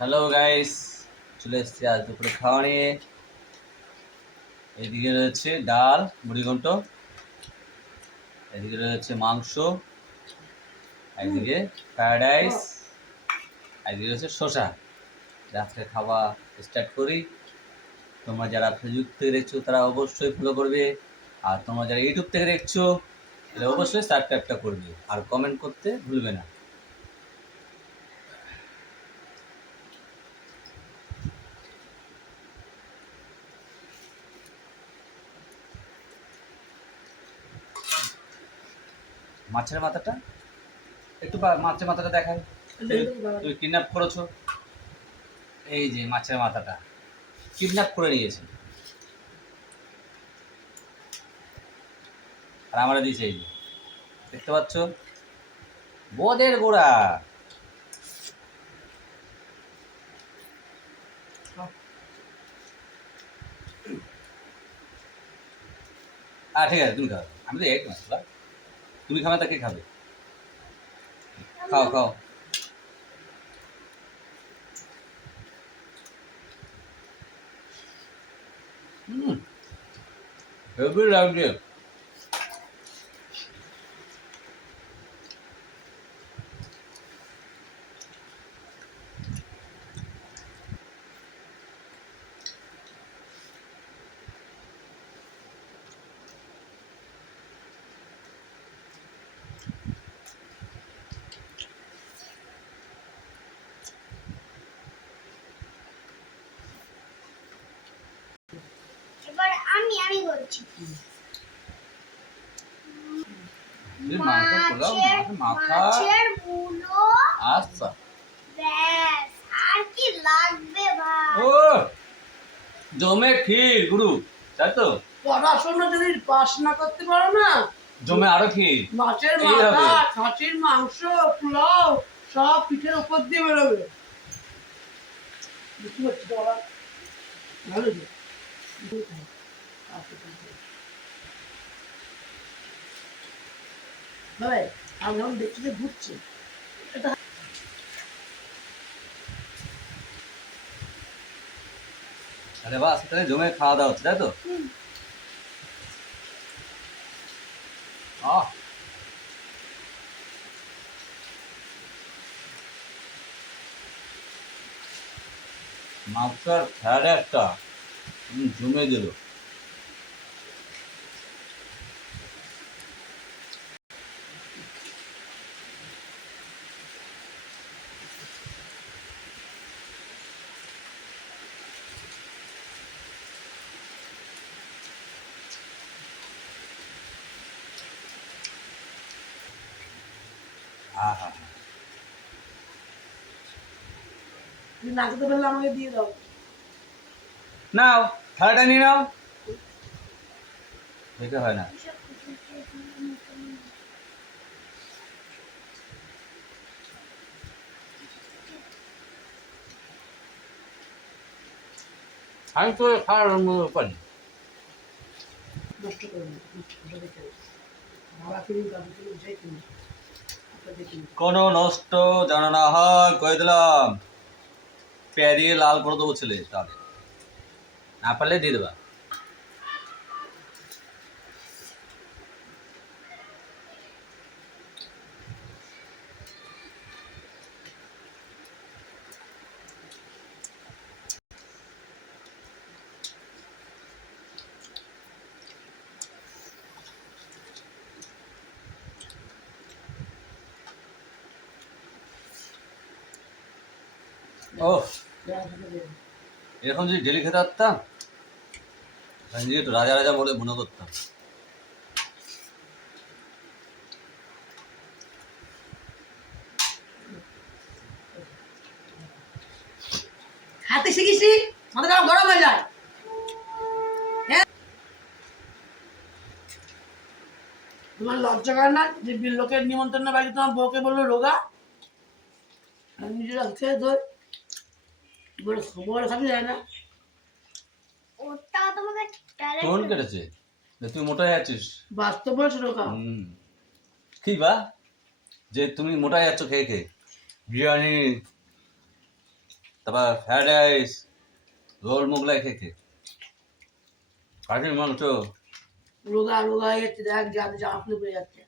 Hello guys চলে এসছি আজ দুপুরে খাওয়া নিয়ে। এদিকে রয়েছে ডাল মুড়িঘণ্ট এদিকে রয়েছে মাংস। একদিকে ফ্রায়েড রাইস একদিকে রয়েছে শসা। রাত্রে খাওয়া স্টার্ট করি। তোমরা যারা ফেসবুক থেকে দেখছ, তারা অবশ্যই ফলো করবে। আর তোমরা যারা ইউটিউব থেকে দেখছ তাহলে অবশ্যই সাবস্ক্রাইবটা করবে। আর কমেন্ট করতে ভুলবে না। মাছের মাথাটা? একটু মাছের মাথাটা দেখাই তুমি কিডন্যাপ করেছ? এই যে মাছের মাথাটা। কিডন্যাপ করে নিয়েছে। আর আমরা দিয়েছে এই যে। দেখতে পাচ্ছ? বোদের গোড়া। আহ ঠিক আছে তুমি খাও। আমি তো এক মাস তুমি খাবে তাকে খাবে খাও খাও হুম হেভি লাগছে আচ্ছা। আর কি লাগবে ভাই? ও জমে ক্ষীর গুরু। তাই তো? পড়াশোনা যদি পাস না করতে পারো না জমে আরও ক্ষীর। মাছের মাথা খাসির মাংস পোলাও সব পিঠের উপর দিয়ে বেরোবে। বুঝতে পারছি বাবা? ভালো যে। ভাই আমি যখন দেখছি যে ঘুরছে আরে বাস তাহলে জমে খাওয়া দাওয়া হচ্ছে তাই তো? আহ মাংসর ফ্যাট একটা। জমে দিল আহা তুমি না পারলে আমাকে দিয়ে দাও। নাও থালাটা নিয়ে নাও। দেখে হয় না। আমি তো খাওয়ার পারি নষ্ট করে বাবা কিনুন কোনো নষ্ট যেন না হয়, কয়ে দিলাম। প্যারিয়ে লাল করে দেবো ছেলে, তাহলে। না পারলে দিয়ে দেবা। ও। এরকম যদি ডেলি খেতে পারতাম নিজে রাজা রাজা বলে মনে করতাম। হাতে শিখিসি গরম হয়ে যায়। হ্যাঁ? তোমার লজ্জা করে না যে লোকের নিমন্ত্রণ বাড়ি তোমার বউকে বলল রোগা? আর নিজেরা খেয়ে ধর। বলে খবর খাতে যায় না। ওটা তোমাকে talent কেটেছে। তুই মোটা বাস্তব বয়স রোগা কি বা? যে তুমি খেয়ে খেয়ে। বিরিয়ানি তারপর ফ্রাইড রাইস রোল মোগলাই খেতে কাঠির মাংস। রোগা রোগা হয়ে যাচ্ছে দেখ পড়ে যাচ্ছে